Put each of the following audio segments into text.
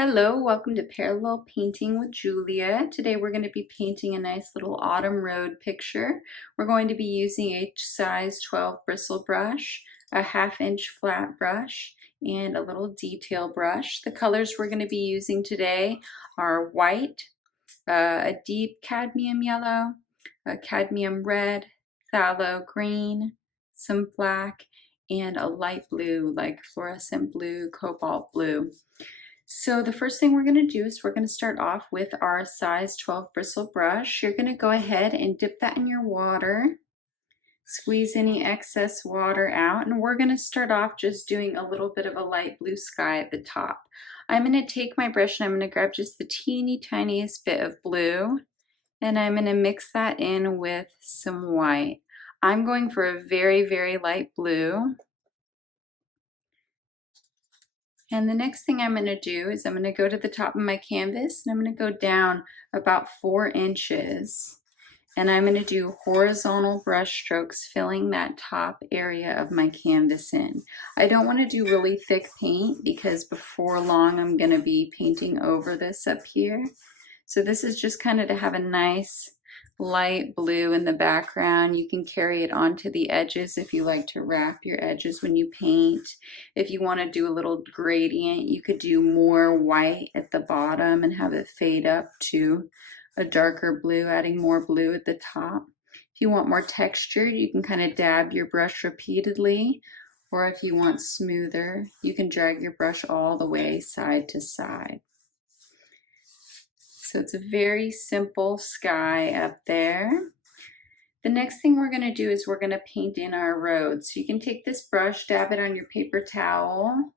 Hello, welcome to Parallel Painting with Julia. Today we're going to be painting a nice little autumn road picture. We're going to be using a size 12 bristle brush, a 1/2 inch flat brush, and a little detail brush. The colors we're going to be using today are white, a deep cadmium yellow, a cadmium red, phthalo green, some black, and a light blue like fluorescent blue, cobalt blue. So the first thing we're going to do is we're going to start off with our size 12 bristle brush. You're going to go ahead and dip that in your water, squeeze any excess water out, and we're going to start off just doing a little bit of a light blue sky at the top. I'm going to take my brush and I'm going to grab just the teeny tiniest bit of blue, and I'm going to mix that in with some white. I'm going for a very, very light blue. And the next thing I'm going to do is I'm going to go to the top of my canvas and I'm going to go down about 4 inches. And I'm going to do horizontal brush strokes filling that top area of my canvas in. I don't want to do really thick paint because before long I'm going to be painting over this up here. So this is just kind of to have a nice light blue in the background. You can carry it onto the edges if you like to wrap your edges when you paint. If you want to do a little gradient, you could do more white at the bottom and have it fade up to a darker blue, adding more blue at the top. If you want more texture, you can kind of dab your brush repeatedly, or if you want smoother, you can drag your brush all the way side to side. So it's a very simple sky up there. The next thing we're going to do is we're going to paint in our road. So you can take this brush, dab it on your paper towel,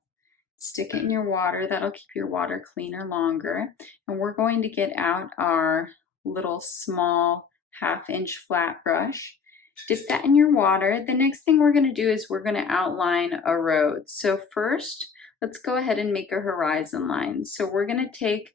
stick it in your water. That'll keep your water cleaner longer. And we're going to get out our little small 1/2 inch flat brush. Dip that in your water. The next thing we're going to do is we're going to outline a road. So first, let's go ahead and make a horizon line. So we're going to take,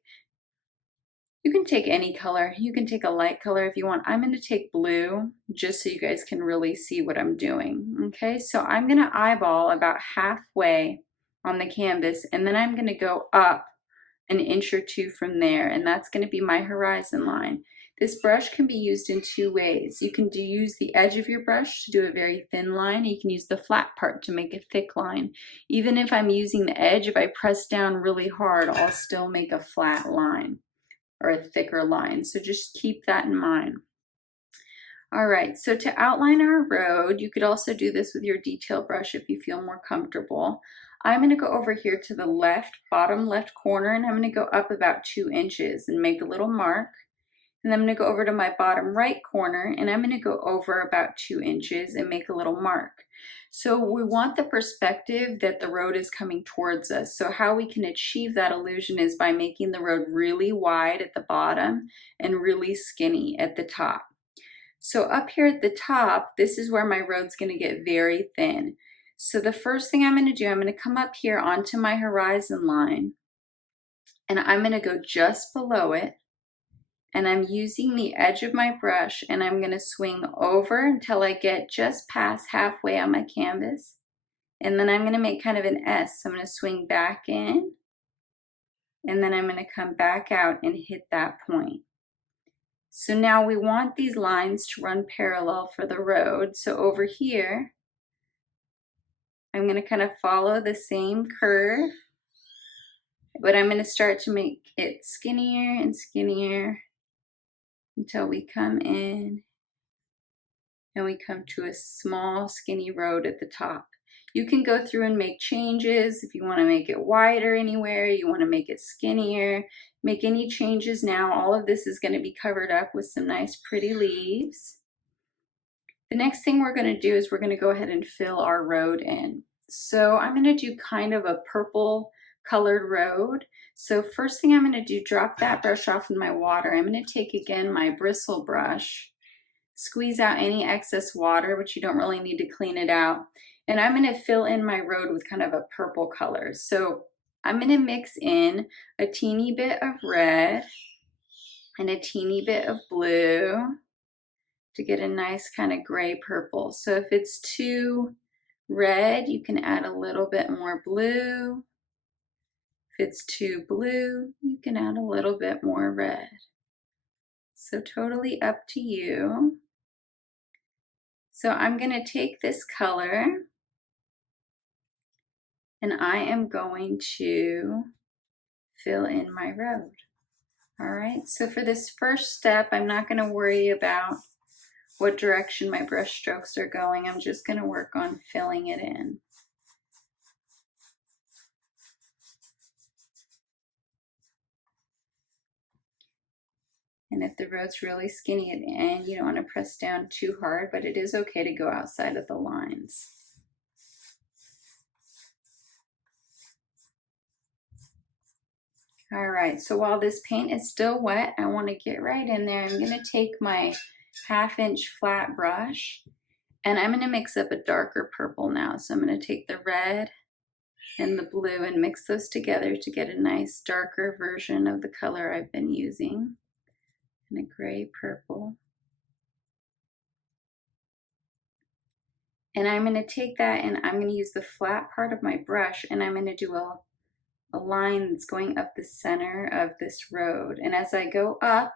you can take any color. You can take a light color if you want. I'm going to take blue just so you guys can really see what I'm doing. Okay, so I'm going to eyeball about halfway on the canvas, and then I'm going to go up an inch or two from there, and that's going to be my horizon line. This brush can be used in 2 ways. You can use the edge of your brush to do a very thin line, and you can use the flat part to make a thick line. Even if I'm using the edge, if I press down really hard, I'll still make a flat line or a thicker line. So just keep that in mind. All right, so to outline our road, you could also do this with your detail brush if you feel more comfortable. I'm going to go over here to the left, bottom left corner, and I'm going to go up about 2 inches and make a little mark. And then I'm going to go over to my bottom right corner, and I'm going to go over about 2 inches and make a little mark. So we want the perspective that the road is coming towards us. So how we can achieve that illusion is by making the road really wide at the bottom and really skinny at the top. So up here at the top, this is where my road's going to get very thin. So the first thing I'm going to do, I'm going to come up here onto my horizon line, and I'm going to go just below it, and I'm using the edge of my brush, and I'm going to swing over until I get just past halfway on my canvas, and then I'm going to make kind of an S. So I'm going to swing back in, and then I'm going to come back out and hit that point. So now we want these lines to run parallel for the road. So over here, I'm going to kind of follow the same curve, but I'm going to start to make it skinnier and skinnier until we come in and we come to a small skinny road at the top. You can go through and make changes if you want to make it wider anywhere, you want to make it skinnier, make any changes now. All of this is going to be covered up with some nice pretty leaves. The next thing we're going to do is we're going to go ahead and fill our road in. So I'm going to do kind of a purple colored road. So first thing I'm going to do, drop that brush off in my water. I'm going to take again my bristle brush, squeeze out any excess water, which you don't really need to clean it out. And I'm going to fill in my road with kind of a purple color. So I'm going to mix in a teeny bit of red and a teeny bit of blue to get a nice kind of gray purple. So if it's too red, you can add a little bit more blue. If it's too blue, you can add a little bit more red. So totally up to you. So I'm going to take this color and I am going to fill in my road. All right, so for this first step, I'm not going to worry about what direction my brush strokes are going. I'm just going to work on filling it in. And if the road's really skinny at the end, you don't want to press down too hard, but it is okay to go outside of the lines. All right, so while this paint is still wet, I want to get right in there. I'm going to take my 1/2-inch flat brush and I'm going to mix up a darker purple now. So I'm going to take the red and the blue and mix those together to get a nice darker version of the color I've been using. And a gray purple. And I'm going to take that and I'm going to use the flat part of my brush and I'm going to do a line that's going up the center of this road. And as I go up,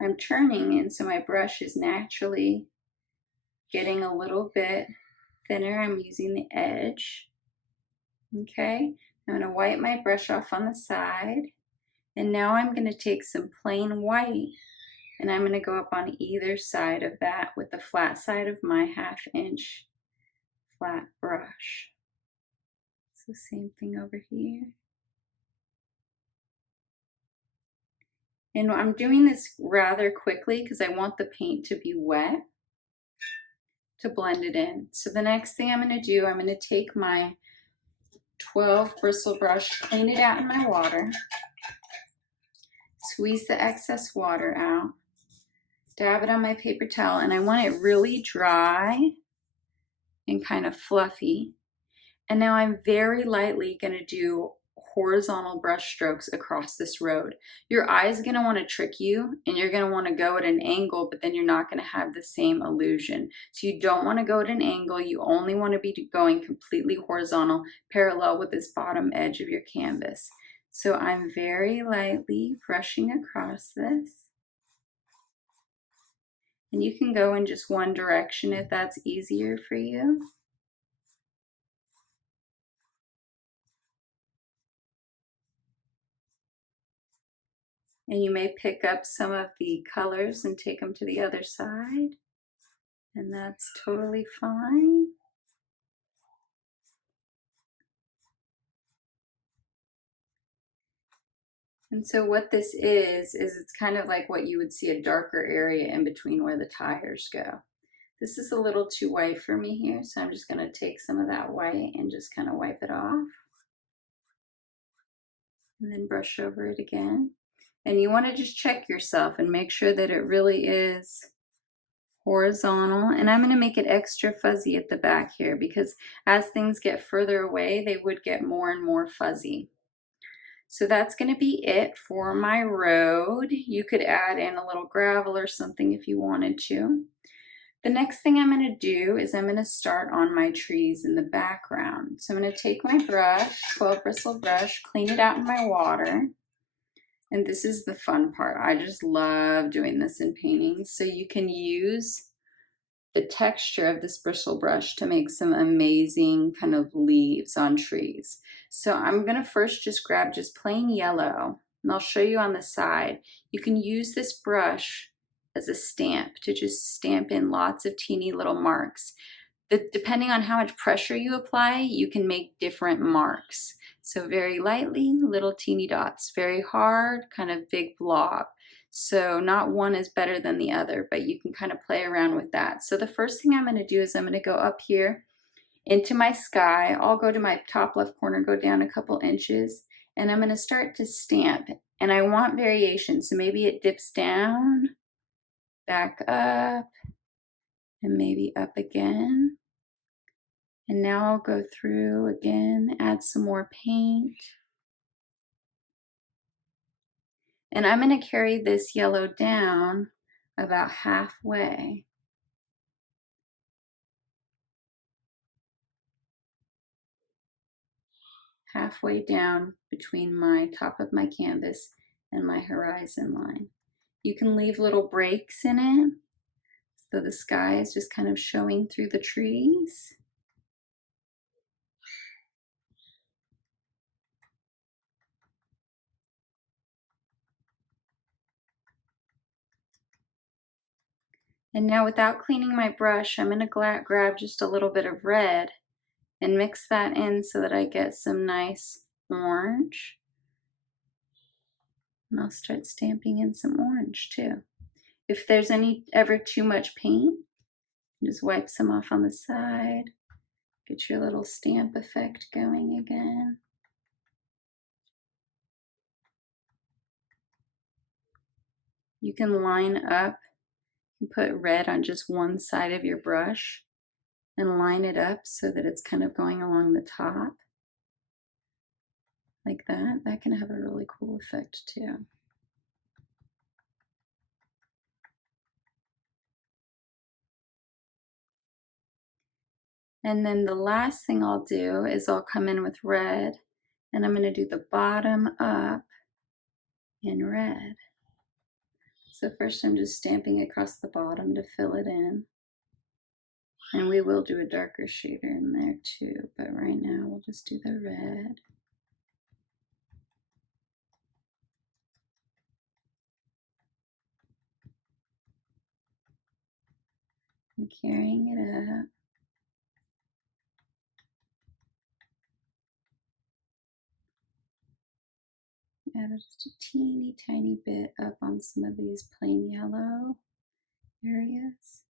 I'm turning, and so my brush is naturally getting a little bit thinner. I'm using the edge. Okay, I'm going to wipe my brush off on the side. And now I'm going to take some plain white and I'm going to go up on either side of that with the flat side of my 1/2-inch flat brush. So same thing over here. And I'm doing this rather quickly because I want the paint to be wet to blend it in. So the next thing I'm going to do, I'm going to take my 12 bristle brush, clean it out in my water, squeeze the excess water out, dab it on my paper towel, and I want it really dry and kind of fluffy. And now I'm very lightly going to do horizontal brush strokes across this road. Your eye is going to want to trick you and you're going to want to go at an angle, but then you're not going to have the same illusion. So you don't want to go at an angle. You only want to be going completely horizontal, parallel with this bottom edge of your canvas. So I'm very lightly brushing across this. And you can go in just one direction if that's easier for you. And you may pick up some of the colors and take them to the other side. And that's totally fine. And so what this is it's kind of like what you would see a darker area in between where the tires go. This is a little too white for me here, so I'm just going to take some of that white and just kind of wipe it off. And then brush over it again. And you want to just check yourself and make sure that it really is horizontal. And I'm going to make it extra fuzzy at the back here because as things get further away, they would get more and more fuzzy. So that's going to be it for my road. You could add in a little gravel or something if you wanted to. The next thing I'm going to do is I'm going to start on my trees in the background. So I'm going to take my brush, 12 bristle brush, clean it out in my water. And this is the fun part. I just love doing this in paintings. So you can use the texture of this bristle brush to make some amazing kind of leaves on trees. So I'm going to first just grab just plain yellow, and I'll show you on the side. You can use this brush as a stamp to just stamp in lots of teeny little marks. Depending on how much pressure you apply, you can make different marks. So very lightly, little teeny dots. Very hard, kind of big blob. So not one is better than the other, but you can kind of play around with that. So the first thing I'm going to do is I'm going to go up here into my sky. I'll go to my top left corner, go down a couple inches, and I'm going to start to stamp. And I want variation, so maybe it dips down, back up, and maybe up again. And now I'll go through again, add some more paint. And I'm going to carry this yellow down about halfway. halfway down between my top of my canvas and my horizon line. You can leave little breaks in it, so the sky is just kind of showing through the trees. And now without cleaning my brush, I'm gonna grab just a little bit of red and mix that in so that I get some nice orange. And I'll start stamping in some orange too. If there's ever too much paint, just wipe some off on the side. Get your little stamp effect going again. You can line up and put red on just one side of your brush and line it up so that it's kind of going along the top. Like that. That can have a really cool effect too. And then the last thing I'll do is I'll come in with red, and I'm going to do the bottom up in red. So first I'm just stamping across the bottom to fill it in. And we will do a darker shader in there too, but right now we'll just do the red. And carrying it up. Add just a teeny tiny bit up on some of these plain yellow areas.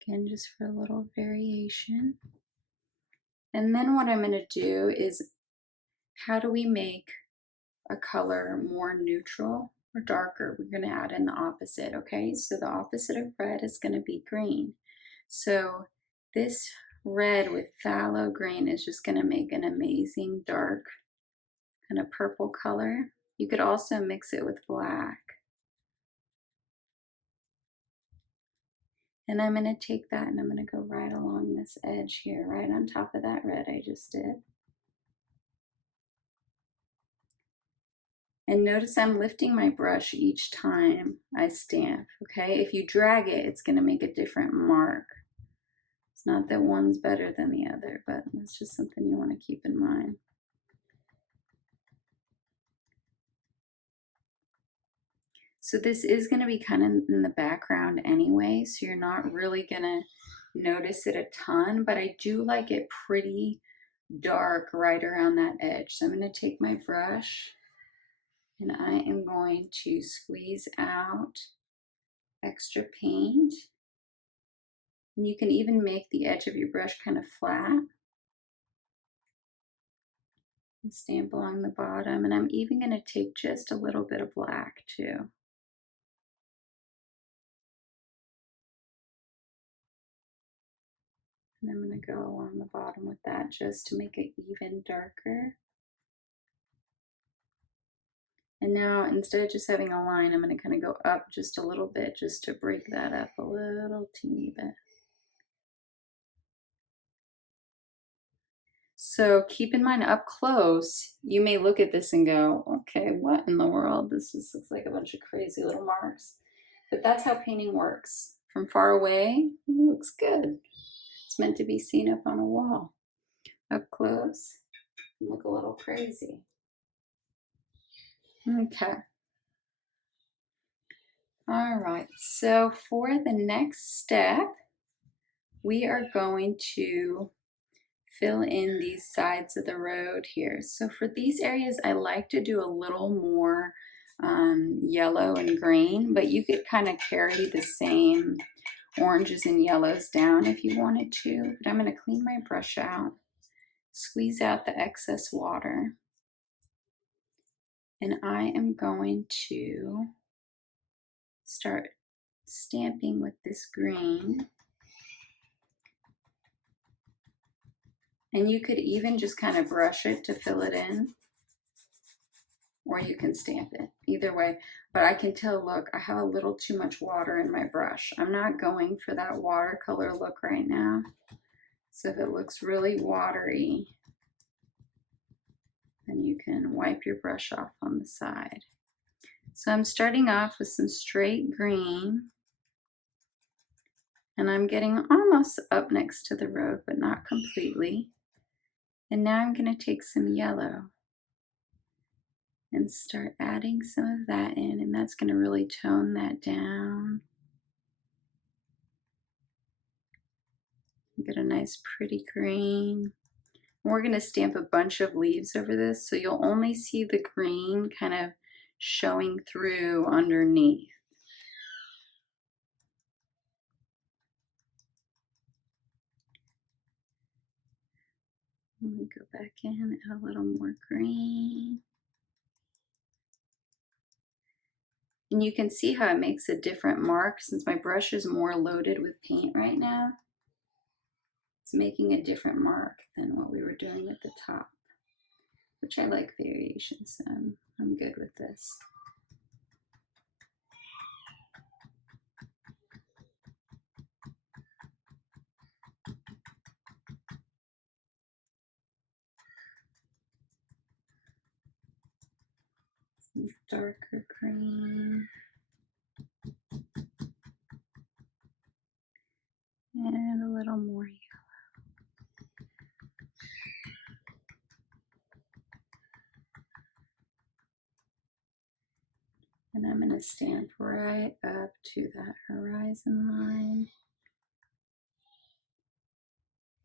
Again, just for a little variation. And then what I'm going to do is, how do we make a color more neutral or darker? We're going to add in the opposite, okay? So the opposite of red is going to be green. So this red with phthalo green is just going to make an amazing dark kind of purple color. You could also mix it with black. And I'm going to take that and I'm going to go right along this edge here, right on top of that red I just did. And notice I'm lifting my brush each time I stamp, okay? If you drag it, it's going to make a different mark. It's not that one's better than the other, but that's just something you want to keep in mind. So this is going to be kind of in the background anyway, so you're not really going to notice it a ton, but I do like it pretty dark right around that edge. So I'm going to take my brush and I am going to squeeze out extra paint. And you can even make the edge of your brush kind of flat. And stamp along the bottom. And I'm even going to take just a little bit of black too. And I'm going to go along the bottom with that just to make it even darker. And now instead of just having a line, I'm going to kind of go up just a little bit just to break that up a little teeny bit. So keep in mind, up close, you may look at this and go, okay, what in the world? This just looks like a bunch of crazy little marks. But that's how painting works. From far away, it looks good. It's meant to be seen up on a wall. Up close, look a little crazy. Okay. All right, so for the next step, we are going to fill in these sides of the road here. So for these areas, I like to do a little more yellow and green, but you could kind of carry the same oranges and yellows down if you wanted to. But I'm going to clean my brush out, squeeze out the excess water, and I am going to start stamping with this green. And you could even just kind of brush it to fill it in, or you can stamp it, either way. But I can tell, look, I have a little too much water in my brush. I'm not going for that watercolor look right now. So if it looks really watery, Then you can wipe your brush off on the side. So I'm starting off with some straight green, and I'm getting almost up next to the road, but not completely. And now I'm going to take some yellow and start adding some of that in, and that's going to really tone that down. Get a nice pretty green. We're going to stamp a bunch of leaves over this, so you'll only see the green kind of showing through underneath. Let me go back in, add a little more green. And you can see how it makes a different mark since my brush is more loaded with paint right now. It's making a different mark than what we were doing at the top, which I like variations, so I'm good with this. Some darker green. And a little more yellow. And I'm going to stamp right up to that horizon line.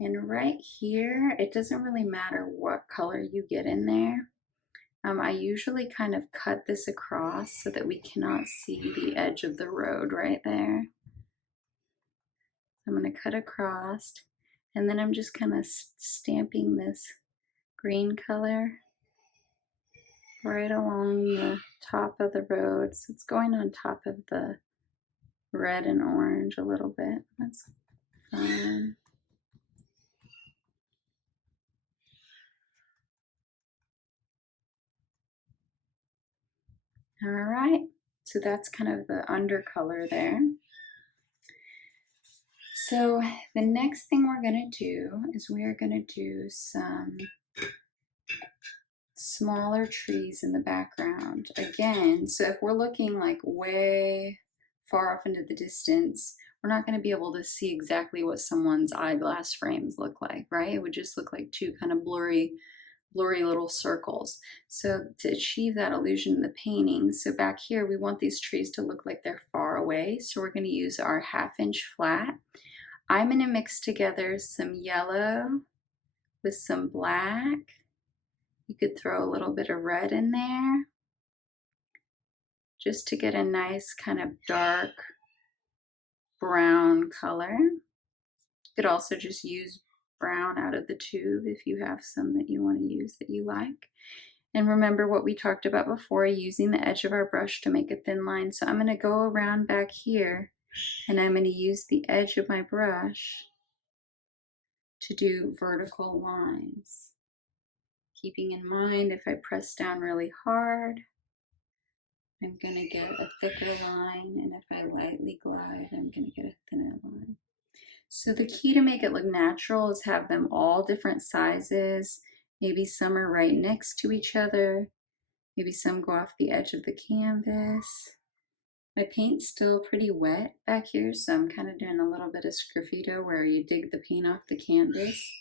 And right here, it doesn't really matter what color you get in there. I usually kind of cut this across so that we cannot see the edge of the road right there. I'm going to cut across, and then I'm just kind of stamping this green color right along the top of the road. So it's going on top of the red and orange a little bit. That's fine. All right, so that's kind of the undercolor there. So the next thing we're going to do is we are going to do some smaller trees in the background again. So if we're looking like way far off into the distance, we're not going to be able to see exactly what someone's eyeglass frames look like, right? It would just look like two kind of blurry little circles. So to achieve that illusion in the painting, so back here we want these trees to look like they're far away, so we're going to use our 1/2 inch flat. I'm going to mix together some yellow with some black. You could throw a little bit of red in there just to get a nice kind of dark brown color. You could also just use brown out of the tube if you have some that you want to use that you like. And remember what we talked about before, using the edge of our brush to make a thin line. So I'm going to go around back here, and I'm going to use the edge of my brush to do vertical lines. Keeping in mind, if I press down really hard, I'm going to get a thicker line, and if I lightly glide, I'm going to get a thinner line. So the key to make it look natural is have them all different sizes. Maybe some are right next to each other. Maybe some go off the edge of the canvas. My paint's still pretty wet back here, so I'm kind of doing a little bit of sgraffito where you dig the paint off the canvas.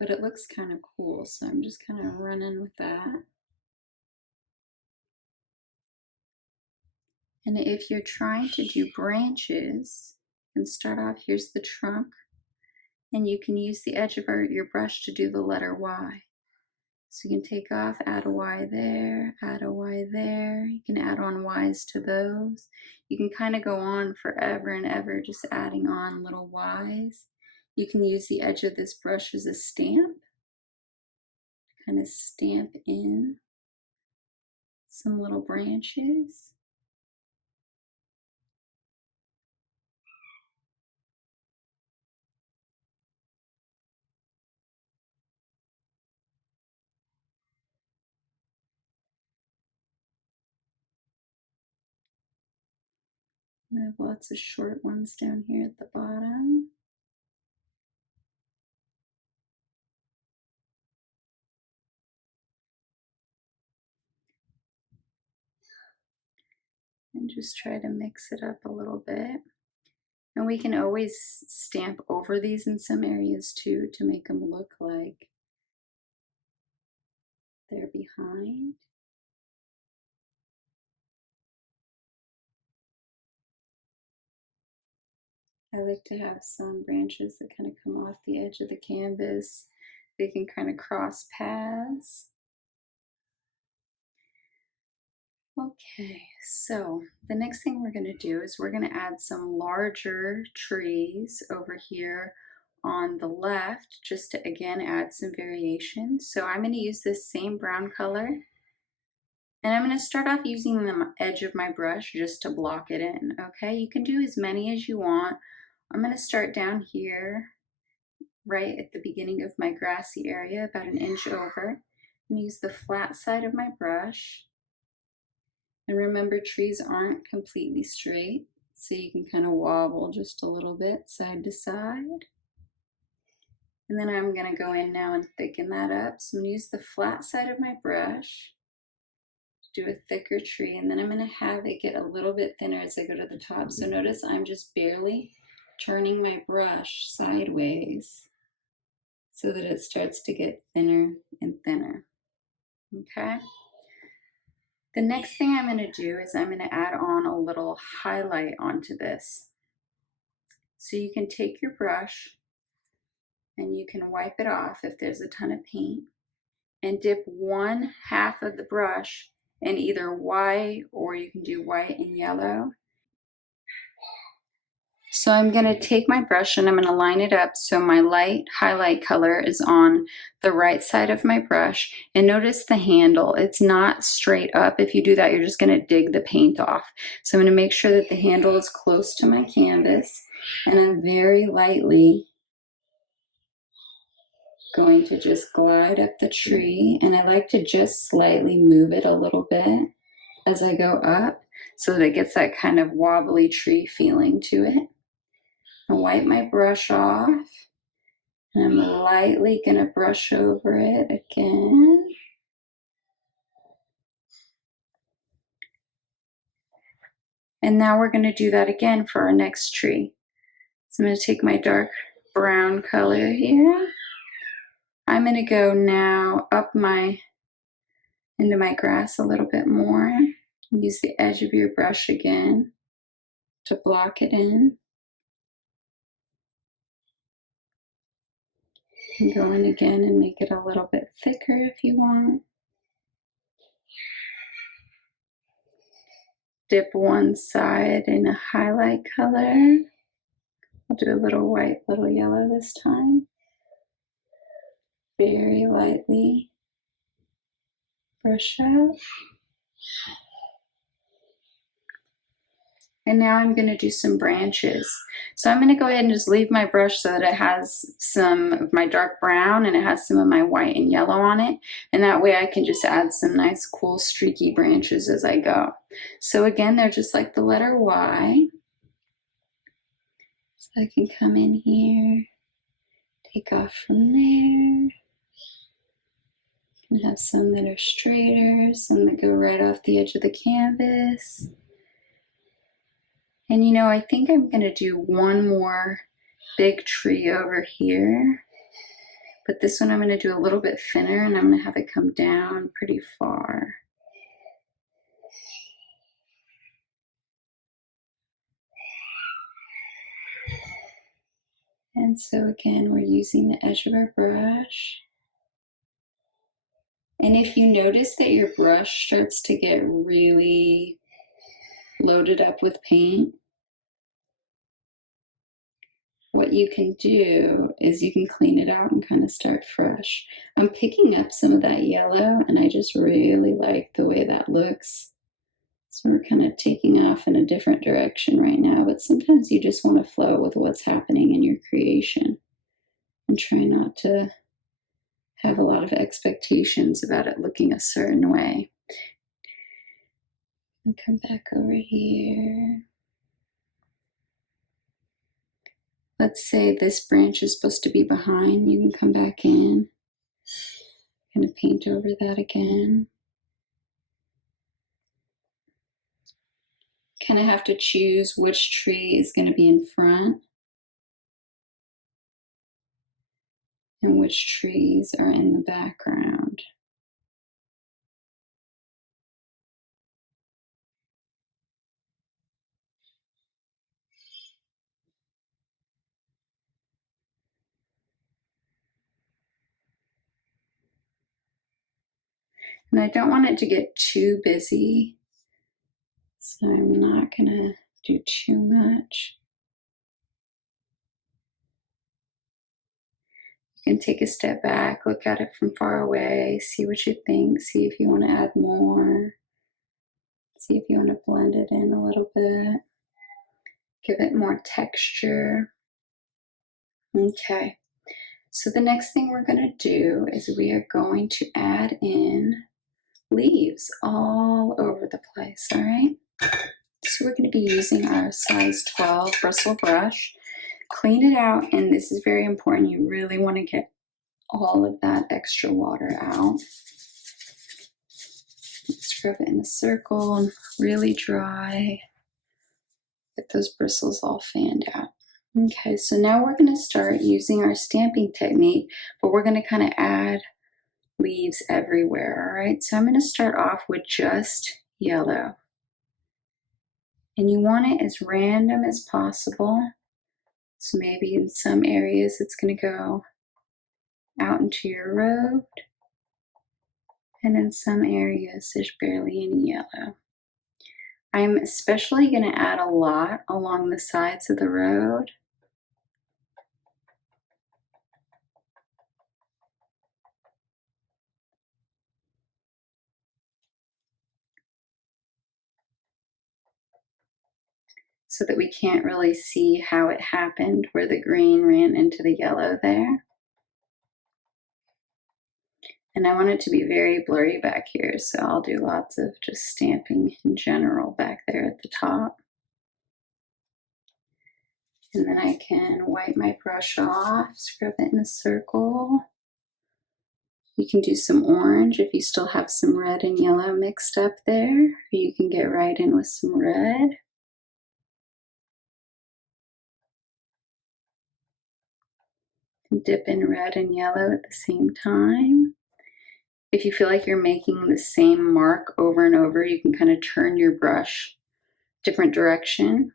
But it looks kind of cool, so I'm just kind of running with that. And if you're trying to do branches, and start off, here's the trunk, and you can use the edge of your brush to do the letter Y. So you can take off, add a Y there, add a Y there. You can add on Ys to those. You can kind of go on forever and ever just adding on little Ys. You can use the edge of this brush as a stamp. Kind of stamp in some little branches. I have lots of short ones down here at the bottom. And just try to mix it up a little bit. And we can always stamp over these in some areas too to make them look like they're behind. I like to have some branches that kind of come off the edge of the canvas. They can kind of cross paths. Okay, so the next thing we're going to do is we're going to add some larger trees over here on the left, just to again add some variation. So I'm going to use this same brown color, and I'm going to start off using the edge of my brush just to block it in. Okay, you can do as many as you want. I'm going to start down here right at the beginning of my grassy area, about an inch over, and use the flat side of my brush. And remember, trees aren't completely straight, so you can kind of wobble just a little bit side to side. And then I'm going to go in now and thicken that up. So I'm going to use the flat side of my brush to do a thicker tree, and then I'm going to have it get a little bit thinner as I go to the top. So notice I'm just barely turning my brush sideways so that it starts to get thinner and thinner. Okay? The next thing I'm going to do is I'm going to add on a little highlight onto this. So you can take your brush and you can wipe it off if there's a ton of paint, and dip one half of the brush in either white, or you can do white and yellow. So I'm going to take my brush and I'm going to line it up so my light highlight color is on the right side of my brush. And notice the handle, it's not straight up. If you do that, you're just going to dig the paint off. So I'm going to make sure that the handle is close to my canvas, and I'm very lightly going to just glide up the tree, and I like to just slightly move it a little bit as I go up so that it gets that kind of wobbly tree feeling to it. I'll wipe my brush off, and I'm lightly going to brush over it again. And now we're going to do that again for our next tree. So I'm going to take my dark brown color here. I'm going to go now up into my grass a little bit more. Use the edge of your brush again to block it in. And go in again and make it a little bit thicker if you want. Dip one side in a highlight color. I'll do a little white, little yellow this time. Very lightly brush up. And now I'm going to do some branches. So I'm going to go ahead and just leave my brush so that it has some of my dark brown and it has some of my white and yellow on it. And that way I can just add some nice, cool, streaky branches as I go. So again, they're just like the letter Y. So I can come in here, take off from there. And have some that are straighter, some that go right off the edge of the canvas. And you know, I think I'm going to do one more big tree over here. But this one I'm going to do a little bit thinner, and I'm going to have it come down pretty far. And so again, we're using the edge of our brush. And if you notice that your brush starts to get really loaded up with paint, what you can do is you can clean it out and kind of start fresh. I'm picking up some of that yellow, and I just really like the way that looks. So we're kind of taking off in a different direction right now, but sometimes you just want to flow with what's happening in your creation and try not to have a lot of expectations about it looking a certain way. And come back over here. Let's say this branch is supposed to be behind. You can come back in, kind of paint over that again. Kind of have to choose which tree is going to be in front and which trees are in the background. And I don't want it to get too busy, so I'm not going to do too much. You can take a step back, look at it from far away, see what you think, see if you want to add more, see if you want to blend it in a little bit, give it more texture. Okay, so the next thing we're going to do is we are going to add in leaves all over the place, all right? So we're going to be using our size 12 bristle brush. Clean it out, and this is very important. You really want to get all of that extra water out. Scrub it in a circle and really dry. Get those bristles all fanned out. Okay, so now we're going to start using our stamping technique, but we're going to kind of add leaves everywhere, all right? So I'm going to start off with just yellow. And you want it as random as possible. So maybe in some areas it's going to go out into your road. And in some areas there's barely any yellow. I'm especially going to add a lot along the sides of the road. So that we can't really see how it happened, where the green ran into the yellow there. And I want it to be very blurry back here, so I'll do lots of just stamping in general back there at the top. And then I can wipe my brush off, scrub it in a circle. You can do some orange if you still have some red and yellow mixed up there, or you can get right in with some red. Dip in red and yellow at the same time. If you feel like you're making the same mark over and over, you can kind of turn your brush different direction.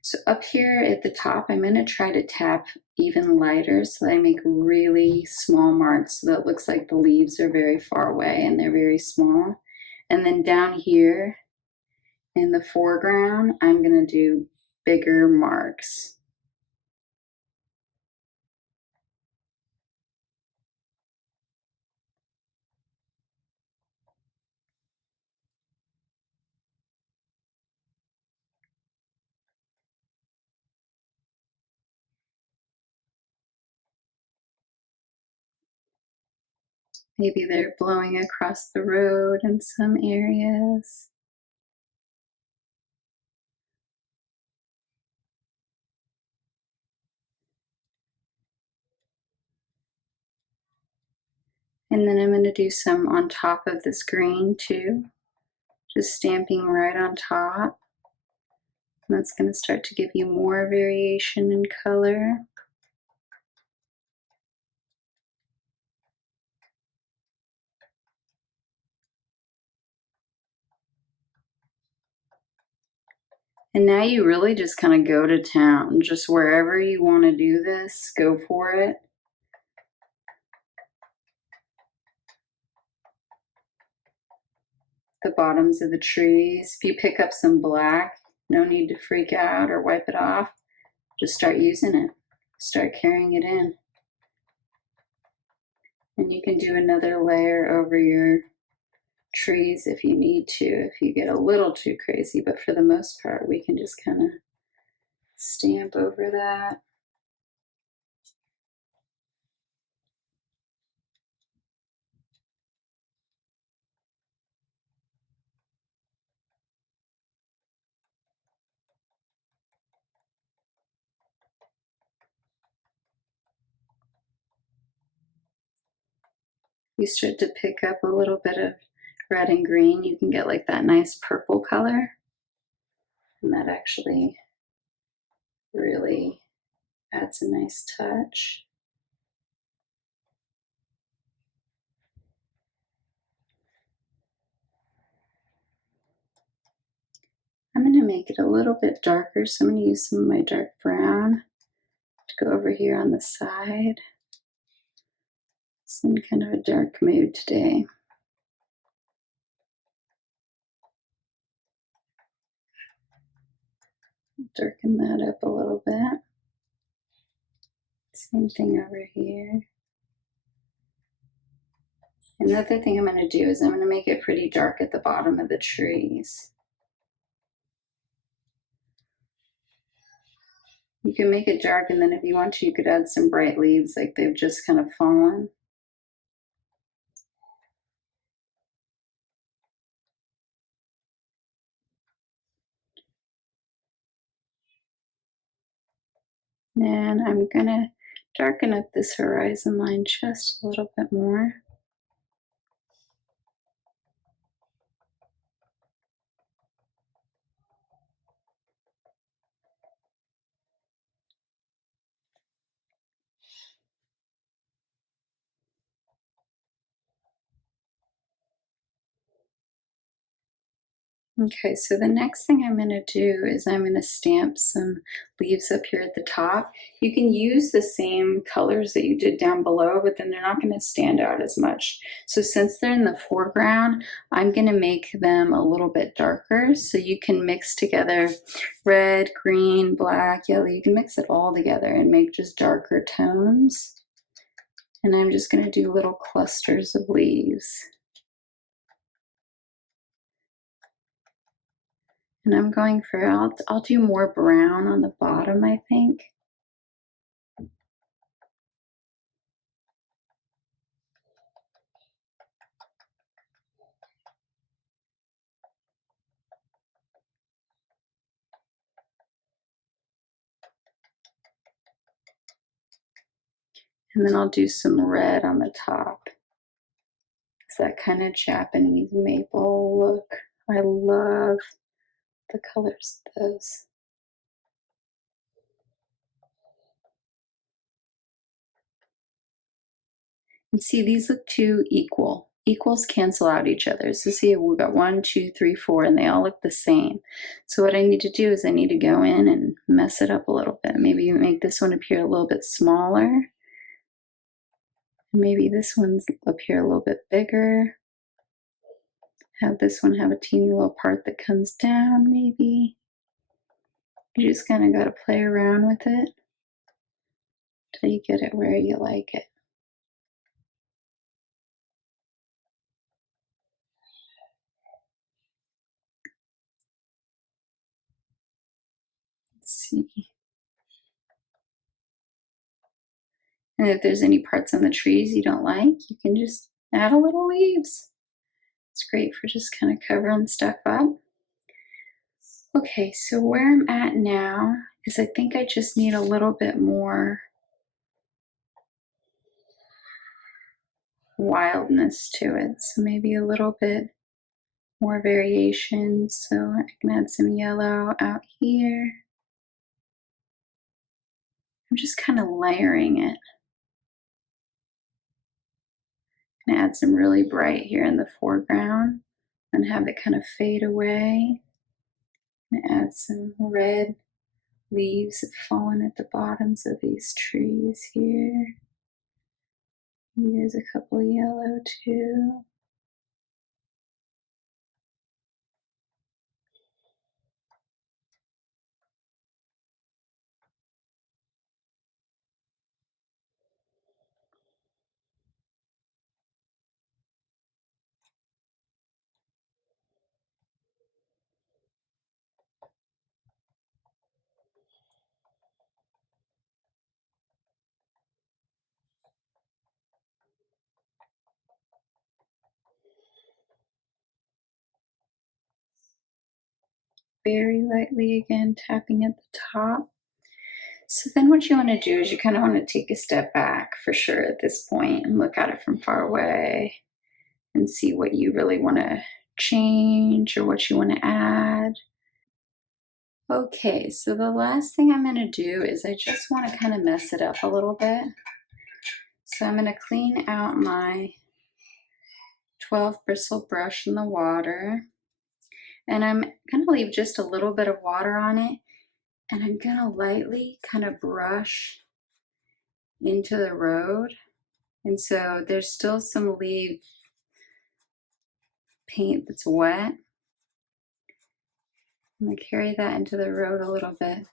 So up here at the top, I'm going to try to tap even lighter so that I make really small marks so that it looks like the leaves are very far away and they're very small. And then down here in the foreground, I'm going to do bigger marks. Maybe they're blowing across the road in some areas. And then I'm going to do some on top of this green too, just stamping right on top. And that's going to start to give you more variation in color. And now you really just kind of go to town. Just wherever you want to do this, go for it. The bottoms of the trees. If you pick up some black, no need to freak out or wipe it off. Just start using it. Start carrying it in. And you can do another layer over your trees if you need to, if you get a little too crazy, but for the most part we can just kind of stamp over that. You start to pick up a little bit of red and green, you can get like that nice purple color. And that actually really adds a nice touch. I'm going to make it a little bit darker, so I'm going to use some of my dark brown to go over here on the side. It's in kind of a dark mood today. Darken that up a little bit. Same thing over here. Another thing I'm going to do is I'm going to make it pretty dark at the bottom of the trees. You can make it dark, and then if you want to, you could add some bright leaves like they've just kind of fallen. And I'm going to darken up this horizon line just a little bit more. Okay, so the next thing I'm going to do is I'm going to stamp some leaves up here at the top. You can use the same colors that you did down below, but then they're not going to stand out as much. So since they're in the foreground, I'm going to make them a little bit darker, so you can mix together red, green, black, yellow. You can mix it all together and make just darker tones. And I'm just going to do little clusters of leaves. And I'm going for, I'll do more brown on the bottom, I think. And then I'll do some red on the top. It's that kind of Japanese maple look. I love the colors of those. And see, these look too equal. Equals cancel out each other. So see, we've got 1, 2, 3, 4, and they all look the same. So what I need to do is I need to go in and mess it up a little bit. Maybe make this one appear a little bit smaller. Maybe this one's appear a little bit bigger. Have this one have a teeny little part that comes down, maybe. You just kind of got to play around with it till you get it where you like it. Let's see. And if there's any parts on the trees you don't like, you can just add a little leaves. It's great for just kind of covering stuff up. Okay, so where I'm at now is I think I just need a little bit more wildness to it. So maybe a little bit more variation. So I can add some yellow out here. I'm just kind of layering it. And add some really bright here in the foreground and have it kind of fade away. And add some red leaves that have fallen at the bottoms of these trees here. Use a couple yellow too. Very lightly again, tapping at the top. So then what you want to do is you kind of want to take a step back for sure at this point and look at it from far away and see what you really want to change or what you want to add. Okay, so the last thing I'm going to do is I just want to kind of mess it up a little bit. So I'm going to clean out my 12 bristle brush in the water. And I'm going to leave just a little bit of water on it. And I'm going to lightly kind of brush into the road. And so there's still some leaf paint that's wet. I'm going to carry that into the road a little bit.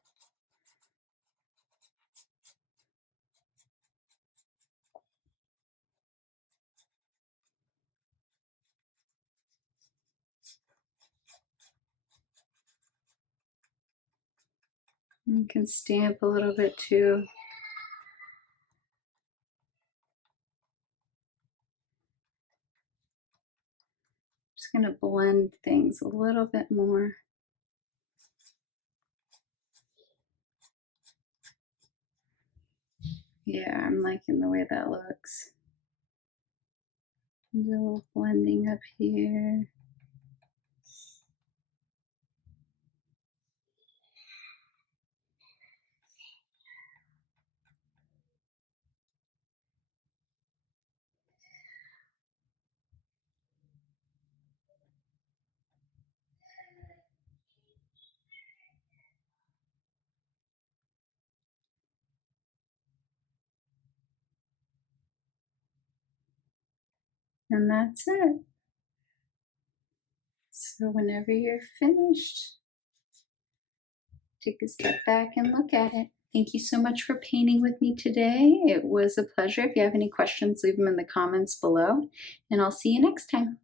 You can stamp a little bit too. Just going to blend things a little bit more. Yeah, I'm liking the way that looks. Do a little blending up here. And that's it. So whenever you're finished, take a step back and look at it. Thank you so much for painting with me today. It was a pleasure. If you have any questions, leave them in the comments below, and I'll see you next time.